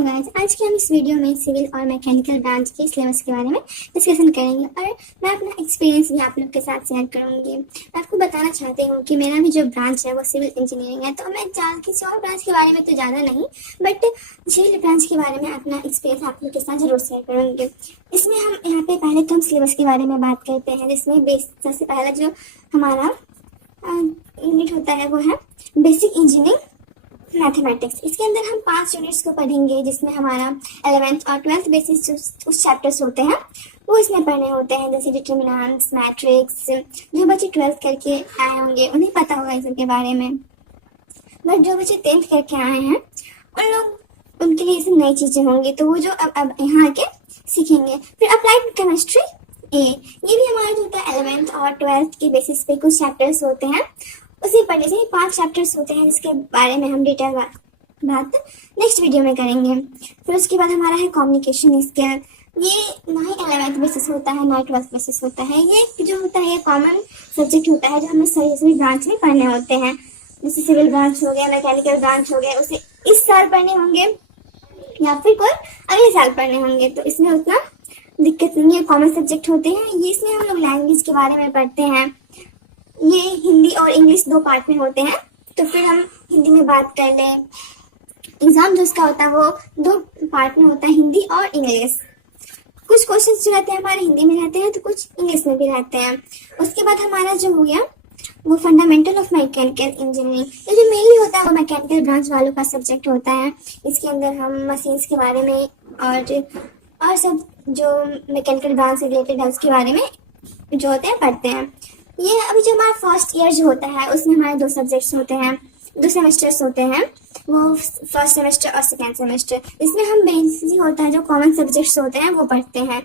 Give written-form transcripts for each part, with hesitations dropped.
Hello guys, आज के हम इस वीडियो में सिविल और मैकेनिकल ब्रांच के सिलेबस के बारे में डिस्कशन करेंगे और मैं अपना एक्सपीरियंस भी आप लोग के साथ शेयर करूंगी। मैं आपको बताना चाहती हूँ कि मेरा भी जो ब्रांच है वो सिविल इंजीनियरिंग है, तो मैं किसी और ब्रांच के बारे में तो ज़्यादा नहीं, बट सिविल ब्रांच के बारे में अपना एक्सपीरियंस आप लोग के साथ जरूर शेयर करूँगी। इसमें हम यहाँ पे पहले तो हम सिलेबस के बारे में बात करते हैं, जिसमें सबसे पहला जो हमारा यूनिट होता है वो है बेसिक इंजीनियरिंग मैथमेटिक्स। इसके अंदर हम 5 यूनिट्स को पढ़ेंगे, जिसमें हमारा 11th और 12th बेसिस उस चैप्टर्स होते हैं वो इसमें पढ़ने होते हैं, जैसे डिटरमिनेंट्स, मैट्रिक्स। जो बच्चे 12th करके आए होंगे उन्हें पता होगा इन सब के बारे में, बट जो बच्चे 10th करके आए हैं उनके लिए सब नई चीज़ें होंगी, तो वो जो अब यहाँ आके सीखेंगे। फिर अप्लाइड केमिस्ट्री ये भी हमारा जो होता है 11th और 12th के बेसिस पे कुछ चैप्टर्स होते हैं, उसे पढ़ने से 5 चैप्टर्स होते हैं, जिसके बारे में हम डिटेल बात नेक्स्ट वीडियो में करेंगे। फिर उसके बाद हमारा है कम्युनिकेशन स्किल। ये ना ही 11th बेसिस होता है ना ही 12th बेसिस होता है, ये जो होता है ये कॉमन सब्जेक्ट होता है जो हमें सभी ब्रांच में पढ़ने होते हैं। जैसे सिविल ब्रांच हो गया, मैकेनिकल ब्रांच हो गया, उसे इस साल पढ़ने होंगे या फिर कोई अगले साल पढ़ने होंगे, तो इसमें उतना दिक्कत नहीं है, कॉमन सब्जेक्ट होते हैं। ये इसमें हम लोग लैंग्वेज के बारे में पढ़ते हैं। ये हिंदी और इंग्लिश 2 पार्ट में होते हैं, तो फिर हम हिंदी में बात कर लें। एग्जाम जो उसका होता है वो 2 पार्ट में होता है, हिंदी और इंग्लिश। कुछ क्वेश्चंस जो रहते हैं हमारे हिंदी में रहते हैं, तो कुछ इंग्लिश में भी रहते हैं। उसके बाद हमारा जो हो गया वो फंडामेंटल ऑफ मैकेनिकल इंजीनियरिंग। ये जो मेनली होता है वो मैकेनिकल ब्रांच वालों का सब्जेक्ट होता है। इसके अंदर हम मशीन्स के बारे में और सब जो मैकेनिकल ब्रांच से रिलेटेड है उसके बारे में जो होते हैं पढ़ते हैं। ये अभी जो हमारा फर्स्ट ईयर जो होता है उसमें हमारे 2 सब्जेक्ट्स होते हैं, 2 सेमेस्टर्स होते हैं, वो फर्स्ट सेमेस्टर और सेकेंड सेमेस्टर। इसमें हम बेसिक होता है जो कॉमन सब्जेक्ट्स होते हैं वो पढ़ते हैं।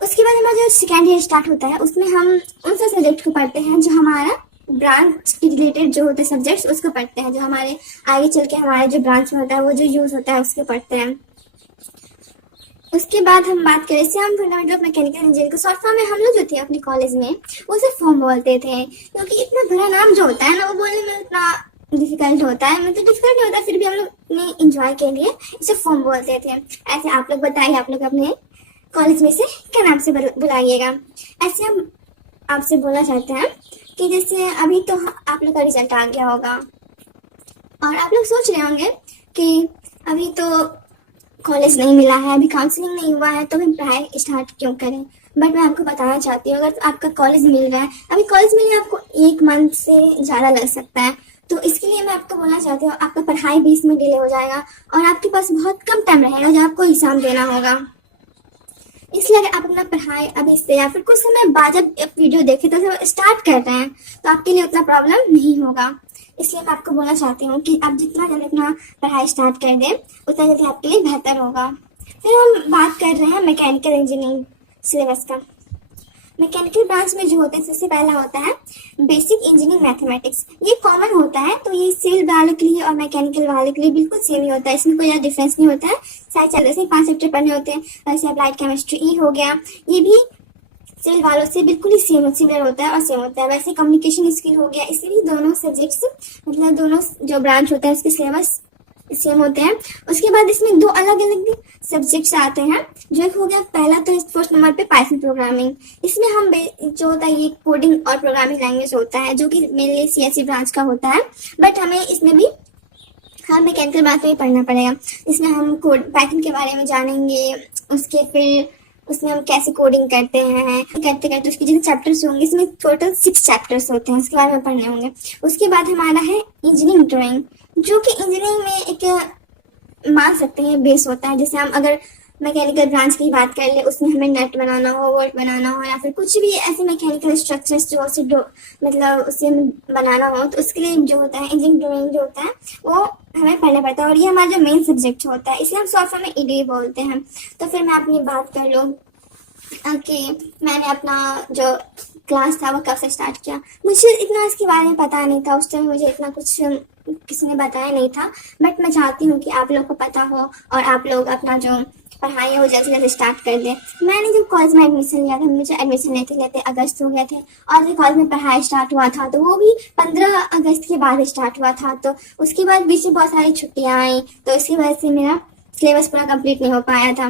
उसके बाद हमारा जो सेकेंड ईयर स्टार्ट होता है उसमें हम उन सब सब्जेक्ट को पढ़ते हैं जो हमारा ब्रांच के रिलेटेड जो होते हैं सब्जेक्ट्स उसको पढ़ते हैं, जो हमारे आगे चल के हमारे जो ब्रांच में होता है वो जो यूज होता है उसके पढ़ते हैं। उसके बाद हम बात करें से हम फंडामेंटल ऑफ मैकेनिकल इंजीनियरिंग को शॉर्ट फॉर्म में हम लोग जो थे अपने कॉलेज में वो सिर्फ फॉर्म बोलते थे, क्योंकि इतना बड़ा नाम जो होता है ना वो बोलने में इतना डिफिकल्ट होता है, मतलब डिफिकल्ट नहीं होता, फिर भी हम लोग ने इंजॉय के लिए इसे फॉर्म बोलते थे। ऐसे आप लोग बताइए, आप लोग अपने कॉलेज में से क्या नाम से बुलाइएगा। ऐसे हम आपसे बोलना चाहते हैं कि जैसे अभी तो आप लोग का रिजल्ट आ गया होगा और आप लोग सोच रहे होंगे कि अभी तो कॉलेज नहीं मिला है, अभी काउंसलिंग नहीं हुआ है, तो हम पढ़ाई स्टार्ट क्यों करें। बट मैं आपको बताना चाहती हूँ, अगर आपका कॉलेज मिल रहा है, अभी कॉलेज मिलने आपको 1 मंथ से ज़्यादा लग सकता है, तो इसके लिए मैं आपको बोलना चाहती हूँ आपका पढ़ाई भी इसमें डिले हो जाएगा और आपके पास बहुत कम टाइम रहेगा जो आपको एग्जाम देना होगा। इसलिए अगर आप अपना पढ़ाई अभी से या फिर कुछ समय बाद जब वीडियो देखे तो स्टार्ट कर रहे हैं तो आपके लिए उतना प्रॉब्लम नहीं होगा। इसलिए मैं आपको बोलना चाहती हूँ कि आप जितना जल्दी अपना पढ़ाई स्टार्ट कर दें उतना जल्दी आपके लिए बेहतर होगा। फिर हम बात कर रहे हैं मैकेनिकल इंजीनियरिंग सिलेबस का। मैकेनिकल ब्रांच में जो होता है सबसे पहला होता है बेसिक इंजीनियरिंग मैथमेटिक्स। ये कॉमन होता है, तो ये सिविल वालों के लिए और मैकेनिकल वालों के लिए बिल्कुल सेम ही होता है, इसमें कोई ज़्यादा डिफरेंस नहीं होता है। सारे चैप्टर से 5 चैप्टर पढ़ने होते हैं। वैसे अप्लाइड केमिस्ट्री हो गया, ये भी सिविल वालों से बिल्कुल ही सिमिलर होता है और सेम होता है। वैसे कम्युनिकेशन स्किल हो गया, इससे भी दोनों सब्जेक्ट्स मतलब दोनों जो ब्रांच होता है उसके सिलेबस सेम होते हैं। उसके बाद इसमें 2 अलग अलग सब्जेक्ट्स आते हैं, जो एक हो गया पहला तो फर्स्ट नंबर पे पाइथन प्रोग्रामिंग। इसमें हम जो होता है ये कोडिंग और प्रोग्रामिंग लैंग्वेज होता है, जो कि मेनली सीएससी ब्रांच का होता है, बट हमें इसमें भी हम मैकेनिकल ब्रांच में ही पढ़ना पड़ेगा। इसमें हम पाइथन के बारे में जानेंगे, उसके फिर उसमें हम कैसे कोडिंग करते हैं, करते करते उसके जितने चैप्टर्स होंगे, इसमें टोटल 6 चैप्टर्स होते हैं, उसके बारे में पढ़ने होंगे। उसके बाद हमारा है इंजीनियरिंग ड्राइंग, जो कि इंजीनियरिंग में एक मान सकते हैं बेस होता है। जैसे हम अगर मैकेनिकल ब्रांच की बात कर ले, उसमें हमें नट बनाना हो, वोल्ट बनाना हो, या फिर कुछ भी ऐसे मैकेनिकल स्ट्रक्चर्स जो उसे मतलब उसे बनाना हो, तो उसके लिए जो होता है इंजीनियरिंग ड्राइंग जो होता है वो हमें पढ़ना पड़ता है, और ये हमारा जो मेन सब्जेक्ट होता है, इसलिए हम शॉर्ट फॉर्म में ईडी बोलते हैं। तो फिर मैं अपनी बात कर लूँ कि मैंने अपना जो क्लास था वो कब से स्टार्ट किया। मुझे इतना इसके बारे में पता नहीं था, उस टाइम मुझे इतना कुछ किसी ने बताया नहीं था, बट मैं चाहती हूँ कि आप लोग को पता हो और आप लोग अपना जो पढ़ाई है वो जल्दी से जल्दी स्टार्ट कर दें। मैंने जब कॉलेज में एडमिशन लिया था, मुझे एडमिशन लेते अगस्त हो गए थे, और जब कॉलेज में पढ़ाई स्टार्ट हुआ था तो वो भी 15 अगस्त के बाद स्टार्ट हुआ था। तो उसके बाद बीच में बहुत सारी छुट्टियाँ आई, तो इसकी वजह से मेरा सिलेबस पूरा कंप्लीट नहीं हो पाया था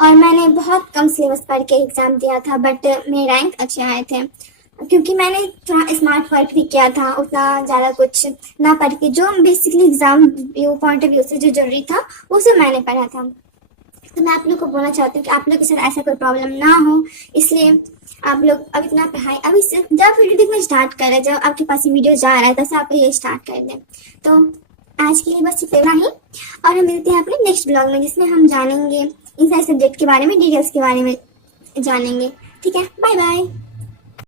और मैंने बहुत कम सिलेबस पढ़ के एग्ज़ाम दिया था, बट मेरे रैंक अच्छे आए थे क्योंकि मैंने थोड़ा स्मार्ट वर्क भी किया था, उतना ज़्यादा कुछ ना पढ़ के। जो basically exam view point of view से जो जरूरी था वो सब मैंने पढ़ा था। तो मैं आप लोग को बोलना चाहती हूँ कि आप लोग के साथ ऐसा कोई प्रॉब्लम ना हो, इसलिए आप लोग अब इतना पढ़ाई अभी से जब वीडियो देखना स्टार्ट करें, जब आपके पास ये वीडियो जा रहा है तब से आप ये स्टार्ट कर दें। तो आज के लिए बस इतना ही, और हम मिलते हैं अपने नेक्स्ट ब्लॉग में जिसमें हम जानेंगे इन सारे सब्जेक्ट के बारे में, डिटेल्स के बारे में जानेंगे। ठीक है, बाय बाय।